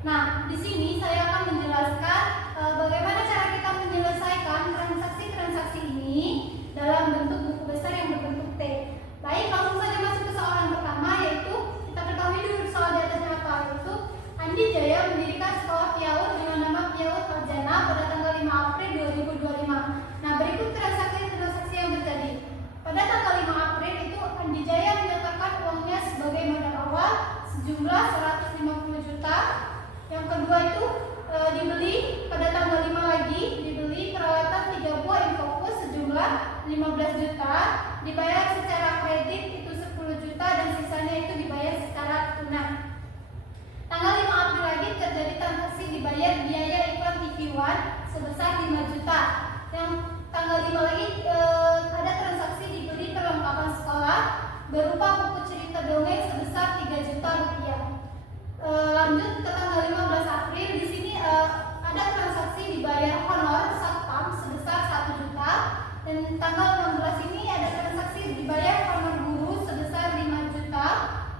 Nah, di sini saya akan menjelaskan bagaimana cara kita menyelesaikan transaksi-transaksi ini dalam bentuk buku besar yang berbentuk T. Baik, langsung saja masuk ke soal yang pertama, yaitu kita ketahui dulu soal di atasnya apa, yaitu Andi Jaya mendirikan sekolah PIAUD dengan nama PIAUD Sarjana pada tanggal 5 April 2025. Nah, berikut transaksi-transaksi yang terjadi. Pada tanggal 5 April itu Andi Jaya menyatakan uangnya sebagai modal awal sejumlah 150 juta. Yang kedua itu dibeli pada tanggal 5 lagi, dibeli peralatan 3 buah Infocus sejumlah 15 juta, dibayar secara kredit itu 10 juta dan sisanya itu dibayar secara tunai. Tanggal 5 April lagi terjadi transaksi dibayar biaya iklan TV One sebesar 5 juta. Yang tanggal 5 lagi ada transaksi dibeli perlengkapan sekolah berupa buku cerita dongeng sebesar 3 juta rupiah. Lanjut ke tanggal 15 April, di sini ada transaksi dibayar honor satpam sebesar 1 juta, dan tanggal 16 ini ada transaksi dibayar honor guru sebesar 5 juta.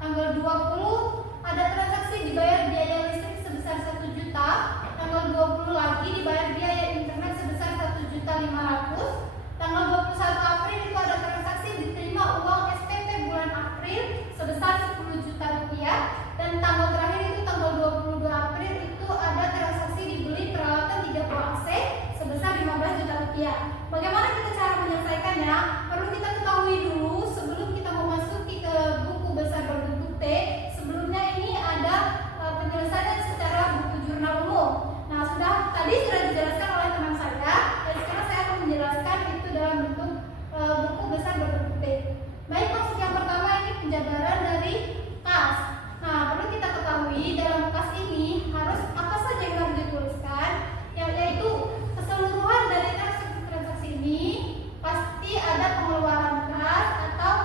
Tanggal 20 ada transaksi dibayar biaya listrik sebesar 1 juta. Tanggal 20 lagi dibayar biaya internet sebesar 1.500.000. Tanggal 21 April itu ada transaksi diterima uang SPP bulan April sebesar 10 juta rupiah. Dan tanggal terakhir itu tanggal 22 April itu ada transaksi dibeli peralatan 3 buah AC sebesar 15 juta rupiah. Bagaimana kita cara menyelesaikannya? Perlu kita ketahui dulu sebelum kita memasuki ke buku besar berbentuk T. Sebelumnya ini ada penyelesaian secara buku jurnal umum. Nah, tadi sudah dijelaskan oleh teman saya, dan sekarang saya akan menjelaskan itu dalam bentuk buku besar berbentuk T. Baik, maksud yang pertama ini penjabaran dari kas. Nah, perlu kita ketahui dalam kas ini harus apa saja yang harus dituliskan, yaitu keseluruhan dari transaksi ini pasti ada pengeluaran kas atau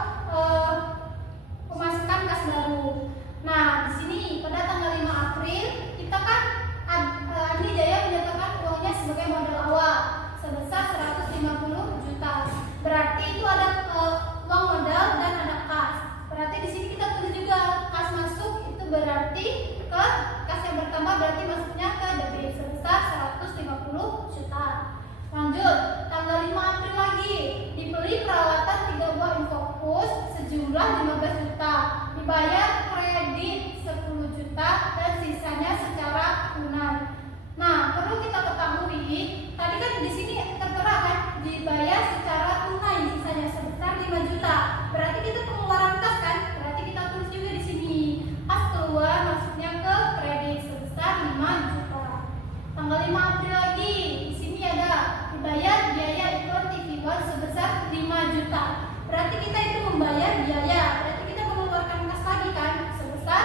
pemasukan kas baru. Nah, di sini pada tanggal 5 April kita kan Andi Jaya menyatakan uangnya sebagai modal awal sebesar 150 juta. Berarti itu ada uang modal dan ada kas. Berarti di sini kita tulis juga kas masuk itu berarti ke kas yang bertambah, berarti masuknya ke debit sebesar 150 juta. Lanjut, tanggal 5 April lagi dibeli peralatan 3 buah Infocus sejumlah 15 juta, dibayar kredit 10 juta dan sisanya secara tunai. Nah, perlu kita ketahui tadi kan di sini tertera kan dibayar secara tunai sisanya sebesar 5 juta. Berarti kita pengeluaran kas kan? Berarti kita tulis juga di sini kas keluar masuknya ke kredit sebesar 5 juta. Tanggal 5 April lagi di sini ada dibayar biaya iklan TV One sebesar 5 juta. Berarti kita itu membayar biaya. Berarti kita mengeluarkan kas lagi kan sebesar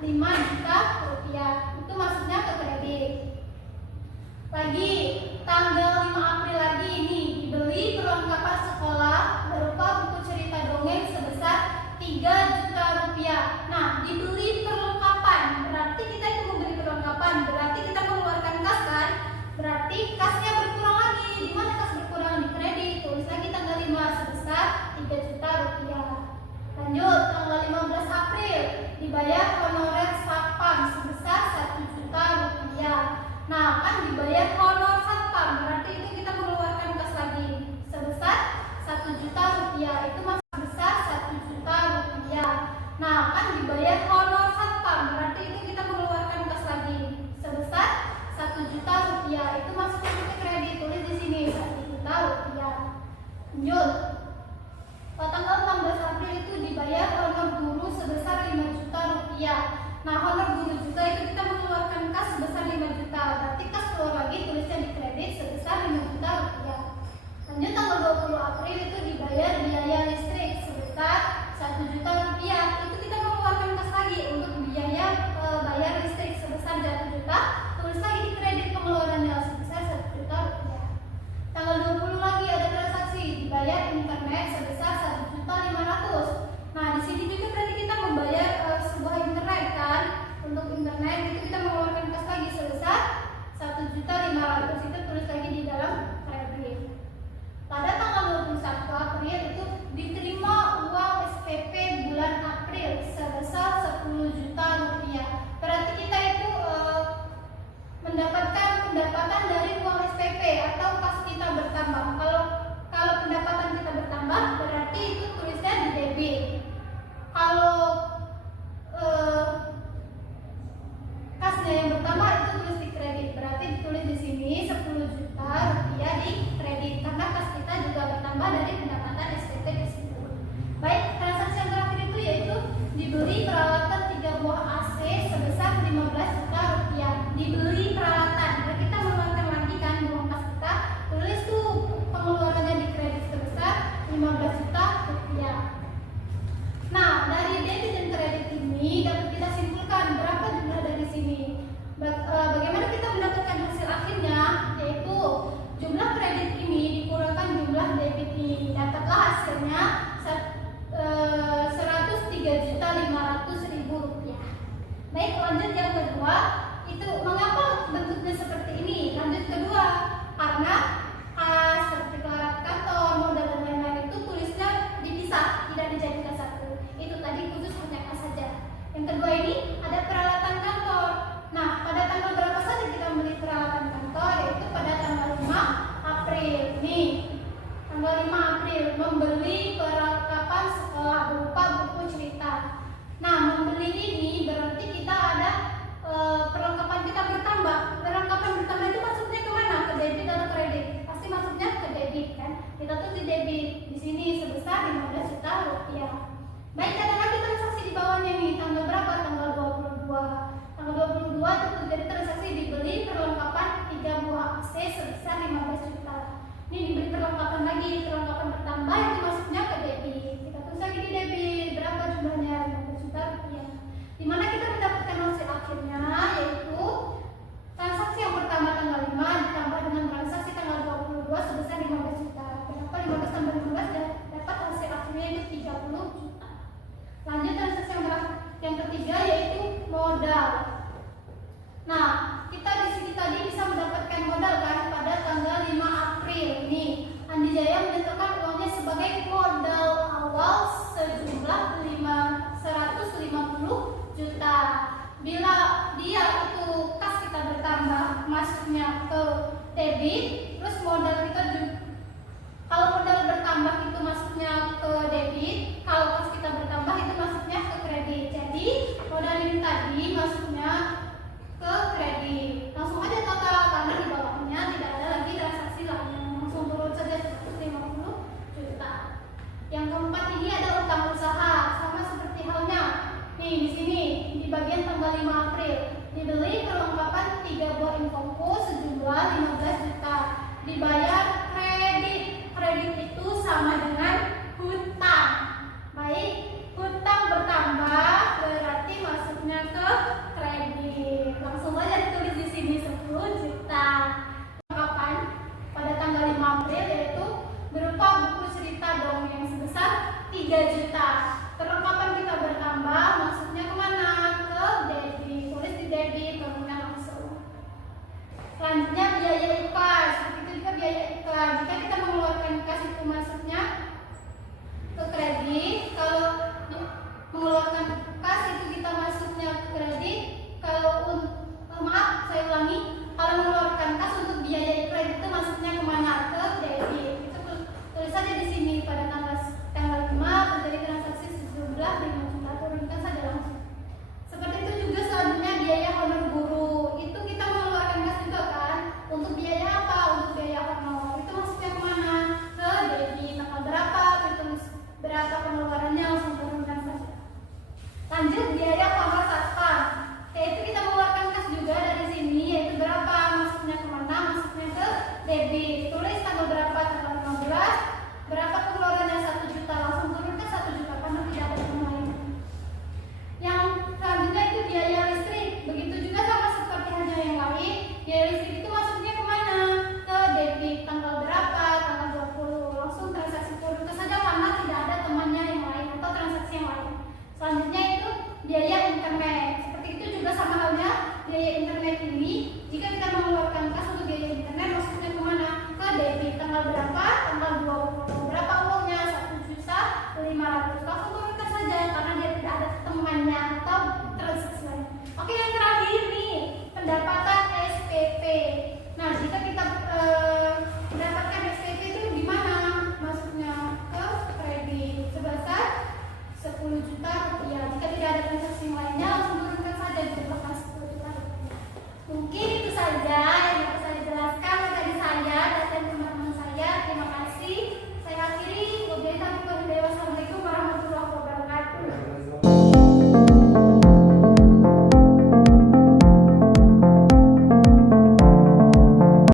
5 juta rupiah. Itu masuknya ke kredit. Lagi tanggal 5 April lagi ini dibeli perlengkapan sekolah berupa buku cerita dongeng sebesar 3 juta rupiah. Nah, dibeli perlengkapan berarti kita itu membeli perlengkapan, berarti kita mengeluarkan kas kan? Berarti kasnya berkurang lagi. Di mana kas berkurang? Di kredit. Tulis lagi tanggal 5 sebesar 3 juta rupiah. Lanjut, tanggal 15 April dibayar honorer satpam sebesar 1 juta rupiah. Nah, kan dibayar honor satpam, berarti itu kita mengeluarkan kas lagi sebesar 1 juta rupiah. Itu masih sebesar 1 juta rupiah. Nah, kan dibayar honor satpam, berarti itu kita mengeluarkan kas lagi sebesar 1 juta rupiah. Itu masuk ke kredit. Tulis di sini 1 juta rupiah. Lanjut. Pada tanggal 16 April itu dibayar honor guru sebesar 5 juta rupiah. Nah, honor guru juga itu kita mengeluarkan kas sebesar 5 juta. Berarti kas keluar lagi tulisnya di kredit sebesar 5 juta rupiah. Lanjut, tanggal 20 April itu dibayar biaya listrik sebesar 1 juta rupiah. Itu kita mengeluarkan kas lagi untuk biaya bayar listrik sebesar 1 juta. Tulis lagi di kredit pengeluarannya sebesar 1 juta rupiah. Tanggal 20 lagi ada transaksi dibayar internet sebesar 1.500.000. Nah, di sini juga berarti kita membayar sebuah internet kan. Untuk internet itu kita mengeluarkan kas lagi sebesar 1.500.000. Itu tulis lagi di dalam kredit. Pada tanggal 21 April itu diterima uang SPP bulan April sebesar 10 juta rupiah. mana kas, sertifikat kantor, modal dan lain-lain itu tulisnya dipisah, tidak dijadikan satu. Itu tadi khusus hanya kas saja. Yang kedua ini ada peralatan kantor. Nah, pada tanggal berapa saja kita membeli peralatan kantor? Yaitu pada tanggal 5 April. Nih, tanggal 5 April membeli perlengkapan sekolah berupa buku cerita. Nah, membeli ini berarti kita ada perlengkapan kita bertambah. Perlengkapan bertambah itu maksudnya kemana? Ke debit atau kredit? Pasti maksudnya ke debit kan? Kita tuh di debit di sini sebesar 15 juta rupiah. Baik, ada lagi transaksi di bawahnya nih. Tanggal berapa? Tanggal 22. Tanggal 22 itu terjadi transaksi dibeli perlengkapan 3 buah AC sebesar 15 juta. Ini dibeli perlengkapan lagi, perlengkapan bertambah itu maksudnya ke debit. Kita tulis lagi di debit berapa jumlahnya? 15 juta rupiah. Dimana kita mendapatkan hasil akhirnya yaitu transaksi yang pertama tanggal 5 ditambah dengan transaksi tanggal 22 sebesar 15 juta. Berapa 15 tambah 15 dapat hasil akhirnya itu 30 juta. Lanjut transaksi yang ketiga yaitu modal. Nah, kita di sini tadi bisa mendapatkan modal kan pada tanggal 5 April ini. Andi Jaya menentukan uangnya sebagai modal awal sejumlah 150 juta. Bila dia itu kas kita bertambah masuknya ke debit, terus modal kita juga, kalau modal bertambah itu masuknya ke debit, kalau kas kita bertambah itu masuknya ke kredit. Jadi modal ini tadi masuknya ke kredit. Langsung aja total karena di bawahnya tidak ada lagi transaksi lain. Langsung turun saja 150 juta. Yang keempat ini ada utang usaha, sama seperti halnya. Nih di sini di bagian tanggal 5 April dibeli perlengkapan 3 buah infocus sejumlah 15 juta. Dibayar kredit. Kredit itu sama dengan hutang. Baik, hutang bertambah berarti masuknya ke kredit. Langsung aja ditulis di sini 10 juta. Perlengkapan pada tanggal 5 April yaitu berupa buku cerita dongeng sebesar 3 juta. Perlengkapan kita bertambah maksudnya kemana? Ke debit. Tulis di debit kemudian langsung. Selanjutnya biaya IKAS. Begitu juga biaya IKAS. Jika kita mengeluarkan IKAS itu masuknya ke kredit. Kalau mengeluarkan IKAS itu kita masuknya ke kredit. Kalau maaf, saya ulangi. Kalau mengeluarkan kas untuk biaya kredit itu masuknya kemana? Ke debit. Itu tulis saja di sini pada tanggal 5 terjadi transaksi sejumlah 5 juta. Turunkan saja langsung. Seperti itu juga selanjutnya biaya honor guru. Itu kita mengeluarkan kas juga kan? Untuk biaya apa? Untuk biaya honor. Itu masuknya kemana? Ke debit. Tanggal berapa? Tertulis berapa pengeluarannya, langsung turunkan saja. Lanjut biaya honor satpam. Yaitu kita mengeluarkan kas juga dari sini, yaitu berapa? Masuknya kemana? Masuknya ke debit. Tulis tanggal berapa? Tanggal 15. Berapa pengeluarannya? 1 juta. Langsung turunkan 1 juta karena tidak ada yang lain. Yang selanjutnya itu biaya listrik. Begitu juga sama seperti halnya yang lain. Biaya listrik itu masuknya kemana? Ke debit. Tanggal berapa? Tanggal 20. Langsung transaksi turunkan saja karena tidak ada temannya yang lain atau transaksi yang lain. Selanjutnya itu biaya internet. Seperti itu juga sama halnya biaya internet ini. Jika kita mengeluarkan kas untuk biaya internet masuknya kemana? Ke debit. Tanggal berapa? Tanggal 20.